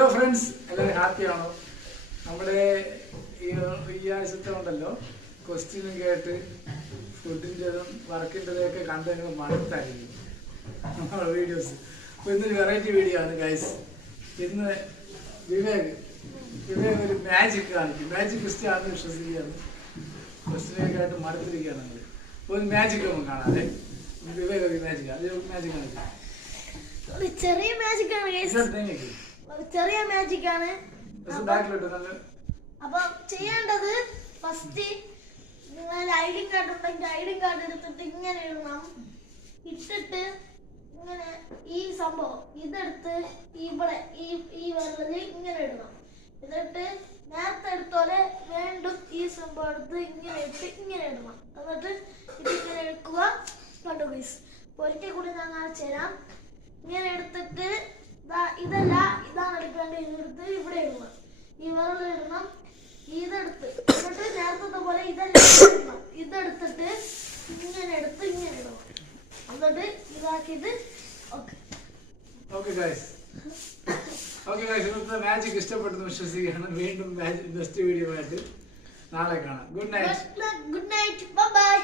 Hello friends, എല്ലാവരും ഹാപ്പിയാണോ? നമ്മുടെ ഈ ആഴ്ചത്തെ ഉണ്ടല്ലോ ക്വസ്റ്റ്യനും കേട്ട് ഫുഡിൻ്റെതും വർക്കിൻ്റെതൊക്കെ കണ്ട് നിങ്ങൾ മടുത്തായിരിക്കും നമ്മുടെ വീഡിയോസ്. അപ്പോൾ ഇന്നൊരു വെറൈറ്റി വീഡിയോ ആണ് ഗൈസ്. ഇന്ന് വിവേക് ഒരു മാജിക് കാണിക്കും. മാജിക് ക്വസ്റ്റ്യൻ ആണെന്ന് വിശ്വസിക്കുകയാണ്. ക്വസ്റ്റ്യനൊക്കെ ആയിട്ട് മടുത്തിരിക്കുകയാണ് നിങ്ങൾ. അപ്പോൾ ഒരു മാജിക് നമുക്ക് കാണാതെ വിവേക് ഒരു മാജിക് കാണിക്കും. ചെറിയ മാജിക് ആണ്, ചെറിയ മാജിക് ആണ്. അപ്പൊ ചെയ്യേണ്ടത് ഫസ്റ്റ് നിങ്ങൾ ഐഡി കാർഡ് ഉണ്ടെങ്കിൽ ഐഡി കാർഡ് എടുത്തിട്ട് ഇങ്ങനെ ഇടണം. ഇട്ടിട്ട് ഇങ്ങനെ ഈ സംഭവം ഇതെടുത്ത് ഇവിടെ ഈ വെള്ളത്തിൽ ഇങ്ങനെ ഇടണം. എന്നിട്ട് നേരത്തെ എടുത്തോലെ വീണ്ടും ഈ സംഭവം എടുത്ത് ഇങ്ങനെ ഇട്ട് ഇങ്ങനെ ഇടണം. എന്നിട്ട് ഇതിങ്ങനെ എടുക്കുക. കണ്ടു ഗൈസ്, ഒരിക്കൽ കൂടി ഞാൻ കാണിച്ചു തരാം. ഇങ്ങനെ എടുത്തിട്ട് ഇതല്ല, ഇതാണ് എടുക്കേണ്ടത്. ഇതെടുത്ത് ഇവിടെ ഇടണം, ഈ വെള്ളം ഇടണം. ഇതെടുത്ത് എന്നിട്ട് നേരത്തെ പോലെ ഇതെല്ലാം ഇടണം. ഇതെടുത്തിട്ട് ഇങ്ങനെ എടുത്ത് ഇങ്ങനെ ഇടണം. എന്നിട്ട് ഇതാക്കിയിട്ട് ഇന്നത്തെ മാജിക് ഇഷ്ടപ്പെട്ടെന്ന് വിശ്വസിക്കുകയാണ്. വീണ്ടും ബെസ്റ്റ് വീഡിയോ ആയിട്ട് നാളെ കാണാം. Good night. Bye bye.